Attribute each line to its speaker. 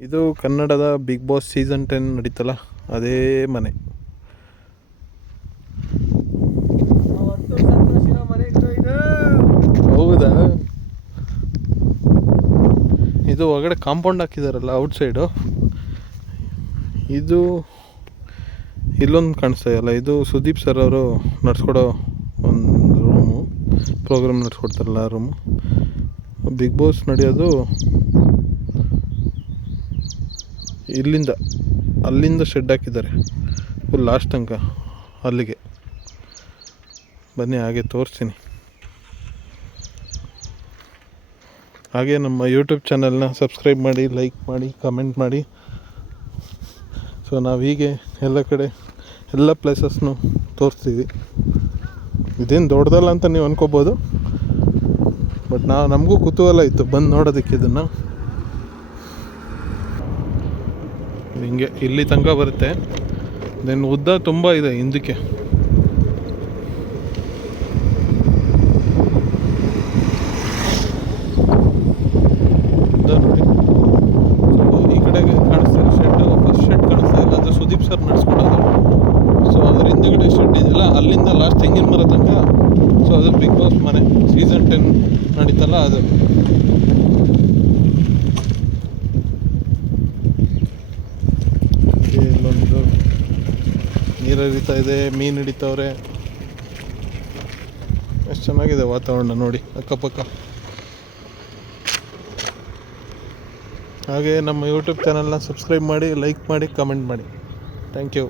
Speaker 1: ಇದು ಕನ್ನಡದ Bigg Boss season ten ನಡೀತಲ್ಲ, ಅದೇ ಮನೆ. ಹೌದಾ? ಇದು ಒಳಗಡೆ ಕಾಂಪೌಂಡ್ ಹಾಕಿದಾರಲ್ಲ ಔಟ್ ಸೈಡು ಇದು ಇಲ್ಲೊಂದು ಕಾಣಿಸ್ತಾ ಇಲ್ಲ ಇದು ಸುದೀಪ್ ಸರ್ ಅವರು ನಡ್ಸ್ಕೊಡೋ ಒಂದು ರೂಮು ಪ್ರೋಗ್ರಾಮ್ ನಡ್ಸ್ಕೊಡ್ತಾರಲ್ಲ ಆ ರೂಮು ಬಿಗ್ ಬಾಸ್ ನಡೆಯೋದು ಇಲ್ಲಿಂದ, ಅಲ್ಲಿಂದ ಶೆಡ್ ಹಾಕಿದ್ದಾರೆ. ಫುಲ್ ಲಾಸ್ಟ್ ತನಕ ಅಲ್ಲಿಗೆ. ಬನ್ನಿ, ಹಾಗೆ ತೋರಿಸ್ತೀನಿ. ಹಾಗೆ ನಮ್ಮ ಯೂಟ್ಯೂಬ್ ಚಾನಲ್ನ ಸಬ್ಸ್ಕ್ರೈಬ್ ಮಾಡಿ ಲೈಕ್ ಮಾಡಿ ಕಮೆಂಟ್ ಮಾಡಿ. ಸೊ ನಾವು ಹೀಗೆ ಎಲ್ಲ ಕಡೆ, ಎಲ್ಲ ಪ್ಲೇಸಸ್ನು ತೋರಿಸ್ತೀವಿ. ಇದೇನು ದೊಡ್ಡದಲ್ಲ ಅಂತ ನೀವು ಅನ್ಕೋಬೋದು. ಬಟ್ ನಾವು ನಮಗೂ ಕುತೂಹಲ ಇತ್ತು ಬಂದು ನೋಡೋದಕ್ಕೆ ಇದನ್ನು. ಹಿಂಗೆ ಇಲ್ಲಿ ತನಕ ಬರುತ್ತೆ. ದೆನ್ ಉದ್ದ ತುಂಬ ಇದೆ ಹಿಂದಕ್ಕೆ. ಈ ಕಡೆಗೆ ಕಾಣಿಸ್ತಾ ಇದೆ ಶೆಡ್ ಫಸ್ಟ್ ಶೆಡ್ ಕಾಣಿಸ್ತಾ ಇಲ್ಲ ಅದು ಸುದೀಪ್ ಸರ್ ನಡೆಸ್ಕೊಡೋದು. ಸೊ ಅದ್ರ ಹಿಂದುಗಡೆ ಶೆಡ್ ಇದೆಯಲ್ಲ, ಅಲ್ಲಿಂದ ಲಾಸ್ಟ್ ತೆಂಗಿನ ಮರ ತನಕ. ಸೊ ಅದು ಬಿಗ್ ಬಾಸ್ ಮನೆ ಸೀಸನ್ ಟೆನ್ ನಡೀತಲ್ಲ ಅದು ಹಾಗೆ ಇಲ್ಲೊಂದು ನೀರು ಹರಿತಾ ಇದೆ, ಮೀನು ಹಿಡಿತವ್ರೆ. ಎಷ್ಟು ಚೆನ್ನಾಗಿದೆ ವಾತಾವರಣ ನೋಡಿ, ಅಕ್ಕಪಕ್ಕ. ಹಾಗೆ ನಮ್ಮ ಯೂಟ್ಯೂಬ್ ಚಾನಲ್ನ ಸಬ್ಸ್ಕ್ರೈಬ್ ಮಾಡಿ ಲೈಕ್ ಮಾಡಿ ಕಮೆಂಟ್ ಮಾಡಿ. Thank you